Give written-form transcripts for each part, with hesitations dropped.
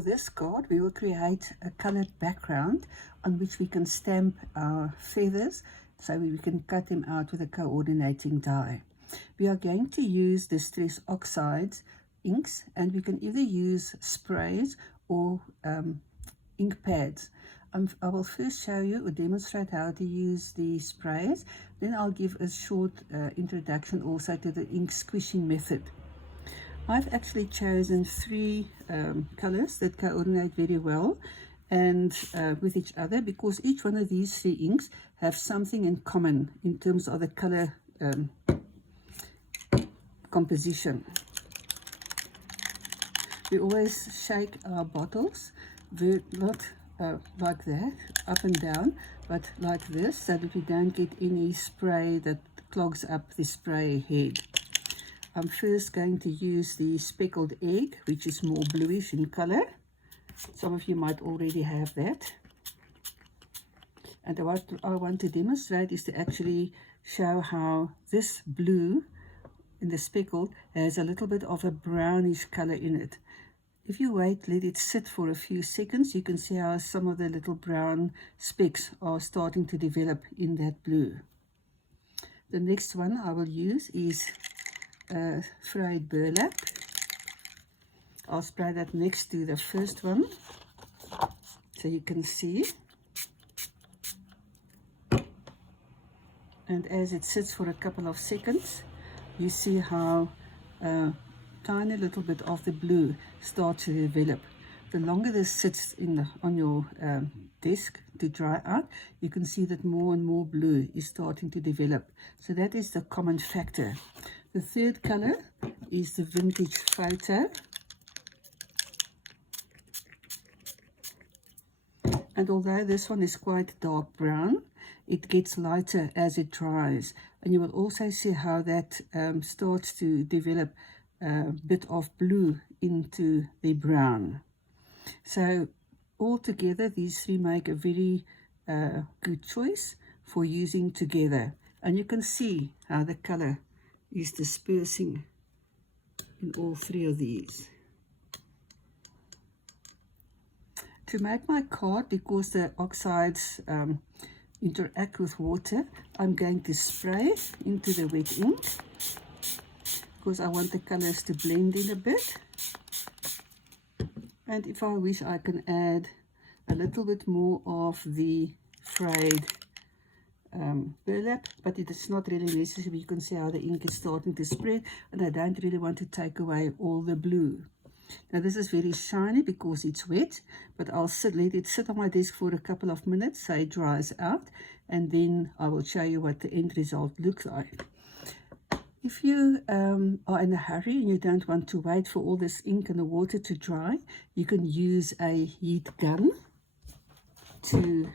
For this card, we will create a colored background on which we can stamp our feathers, so we can cut them out with a coordinating die. We are going to use the stress oxides inks, and we can either use sprays or ink pads. I will first show you or demonstrate how to use the sprays, then I'll give a short introduction also to the ink squishing method. I've actually chosen three colors that coordinate very well and with each other, because each one of these three inks have something in common in terms of the color composition. We always shake our bottles, not like that, up and down, but like this, so that we don't get any spray that clogs up the spray head. I'm first going to use the speckled egg, which is more bluish in color. Some of you might already have that. And what I want to demonstrate is to actually show how this blue in the speckled has a little bit of a brownish color in it. If you wait, let it sit for a few seconds, you can see how some of the little brown specks are starting to develop in that blue. The next one I will use is frayed burlap. I'll spray that next to the first one so you can see. And as it sits for a couple of seconds, you see how tiny little bit of the blue starts to develop. The longer this sits on your desk to dry out, you can see that more and more blue is starting to develop. So that is the common factor. The third color is the vintage photo. And although this one is quite dark brown, it gets lighter as it dries. And you will also see how that starts to develop a bit of blue into the brown. So altogether, these three make a very good choice for using together. And you can see how the color is dispersing in all three of these. To make my card, because the oxides interact with water, I'm going to spray into the wet ink, because I want the colors to blend in a bit. And if I wish, I can add a little bit more of the frayed burlap, but it is not really necessary. You can see how the ink is starting to spread, and I don't really want to take away all the blue. Now this is very shiny because it's wet, but I'll let it sit on my desk for a couple of minutes so it dries out, and then I will show you what the end result looks like. If you are in a hurry and you don't want to wait for all this ink and the water to dry, you can use a heat gun to,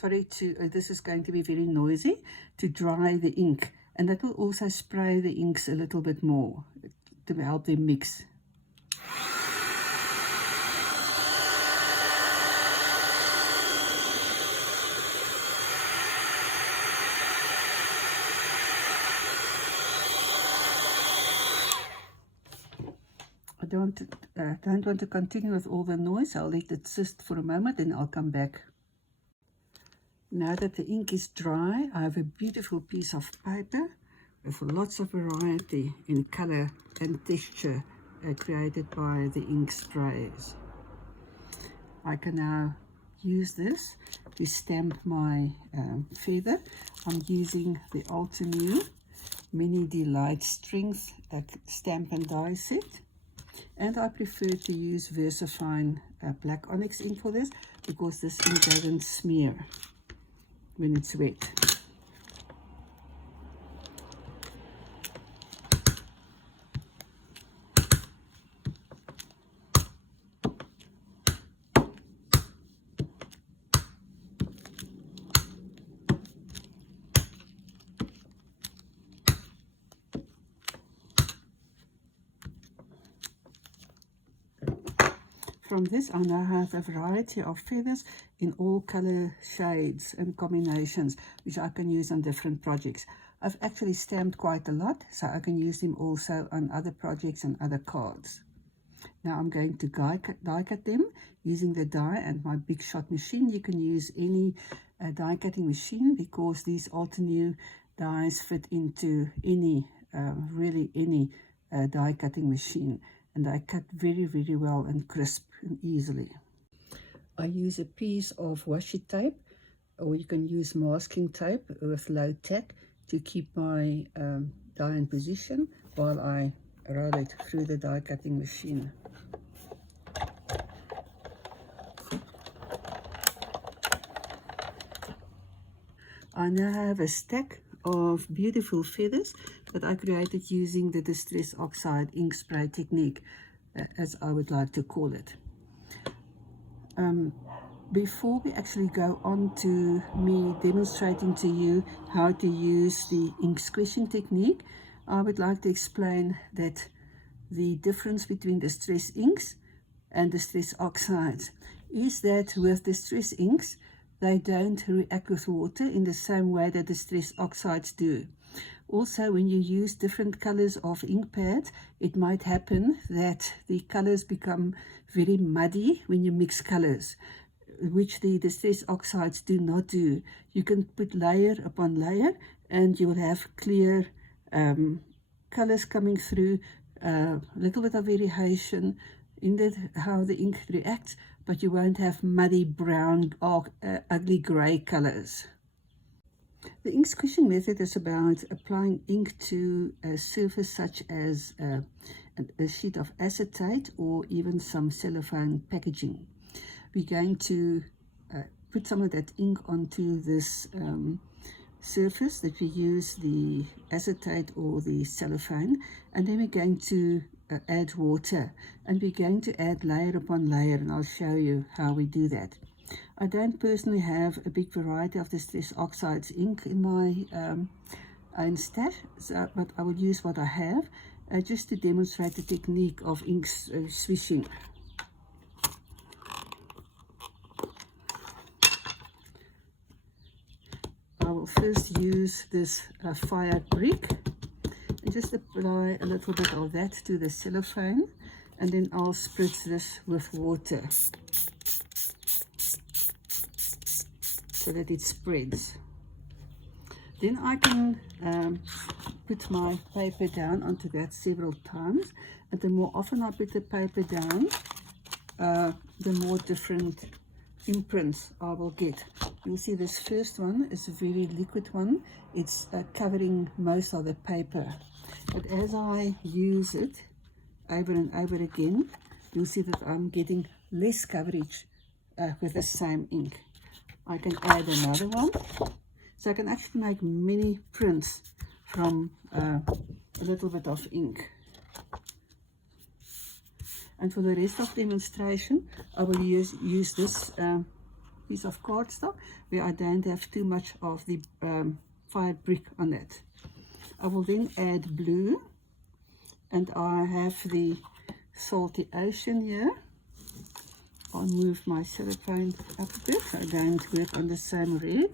this is going to be very noisy, to dry the ink. And that will also spray the inks a little bit more to help them mix. I don't want to continue with all the noise. I'll let it sit for a moment and I'll come back. Now that the ink is dry, I have a beautiful piece of paper with lots of variety in color and texture created by the ink sprays. I can now use this to stamp my feather. I'm using the Ultimate Mini Delight Strength stamp and die set. And I prefer to use VersaFine black onyx ink for this, because this ink doesn't smear when it's wet. From this, I now have a variety of feathers in all color shades and combinations, which I can use on different projects. I've actually stamped quite a lot, so I can use them also on other projects and other cards. Now I'm going to die cut them using the die and my Big Shot machine. You can use any die cutting machine because these Altenew dies fit into any, really any die cutting machine, and they cut very, very well and crisp and easily. I use a piece of washi tape, or you can use masking tape with low tack to keep my die in position while I roll it through the die cutting machine. I now have a stack of beautiful feathers that I created using the Distress Oxide ink spray technique, as I would like to call it. Before we actually go on to me demonstrating to you how to use the ink squishing technique, I would like to explain that the difference between distress inks and distress oxides is that with distress inks, they don't react with water in the same way that distress oxides do. Also, when you use different colors of ink pads, it might happen that the colors become very muddy when you mix colors, which the distress oxides do not do. You can put layer upon layer and you will have clear colors coming through, a little bit of variation in how the ink reacts, but you won't have muddy brown or ugly gray colors. The ink squishing method is about applying ink to a surface such as a sheet of acetate or even some cellophane packaging. We're going to put some of that ink onto this surface that we use, the acetate or the cellophane, and then we're going to add water, and we're going to add layer upon layer, and I'll show you how we do that. I don't personally have a big variety of distress oxides ink in my own stash, but I will use what I have just to demonstrate the technique of ink swishing. I will first use this fire brick and just apply a little bit of that to the cellophane, and then I'll spritz this with water so that it spreads. Then I can put my paper down onto that several times, and the more often I put the paper down, the more different imprints I will get. You'll see this first one is a very liquid one. It's covering most of the paper, but as I use it over and over again, you'll see that I'm getting less coverage with the same ink. I can add another one, so I can actually make many prints from a little bit of ink. And for the rest of the demonstration, I will use this piece of cardstock where I don't have too much of the fire brick on it. I will then add blue, and I have the salty ocean here. I'll move my cellophane up a bit so I don't work on the same red,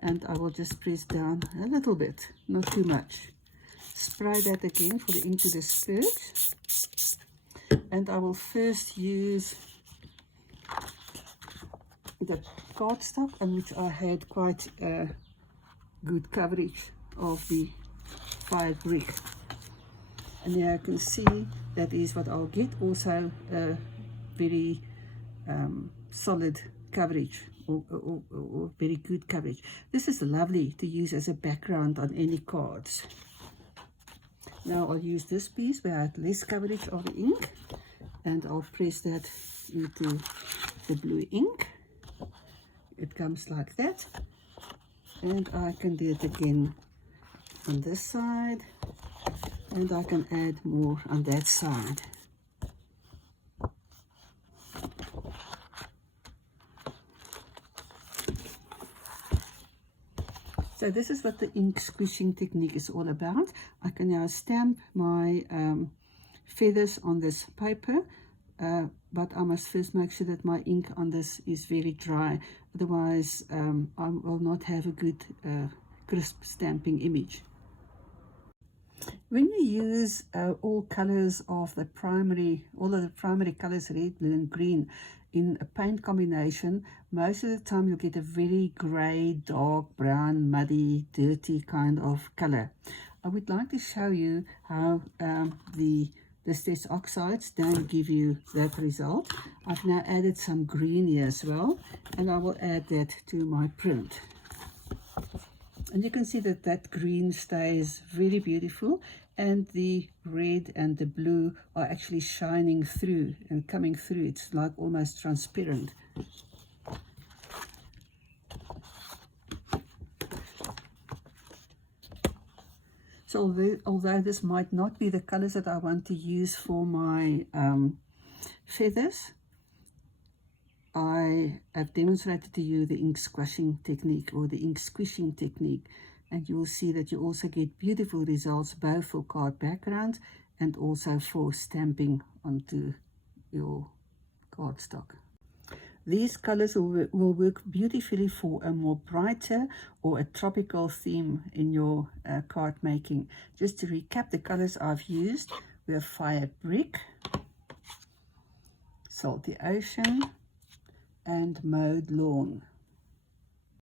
and I will just press down a little bit, not too much. Spray that again for the ink to disperse. And I will first use the cardstock on which I had quite good coverage of the fire brick. And here you can see that is what I'll get, also very solid coverage or very good coverage. This is lovely to use as a background on any cards. Now I'll use this piece where I have less coverage of the ink, and I'll press that into the blue ink. It comes like that, and I can do it again on this side, and I can add more on that side. So this is what the ink squishing technique is all about. I can now stamp my feathers on this paper, but I must first make sure that my ink on this is very dry. Otherwise, I will not have a good crisp stamping image. When you use all colors of the primary, all of the primary colors, red, blue and green, in a paint combination, most of the time you'll get a very gray, dark, brown, muddy, dirty kind of color. I would like to show you how the stress oxides don't give you that result. I've now added some green here as well, and I will add that to my print. And you can see that that green stays very beautiful, and the red and the blue are actually shining through and coming through. It's like almost transparent. So although this might not be the colors that I want to use for my feathers, I have demonstrated to you the ink squashing technique or the ink squishing technique, and you will see that you also get beautiful results both for card backgrounds and also for stamping onto your cardstock. These colors will work beautifully for a more brighter or a tropical theme in your card making. Just to recap the colors I've used, we have Fire Brick, Salty Ocean, and Mowed Lawn.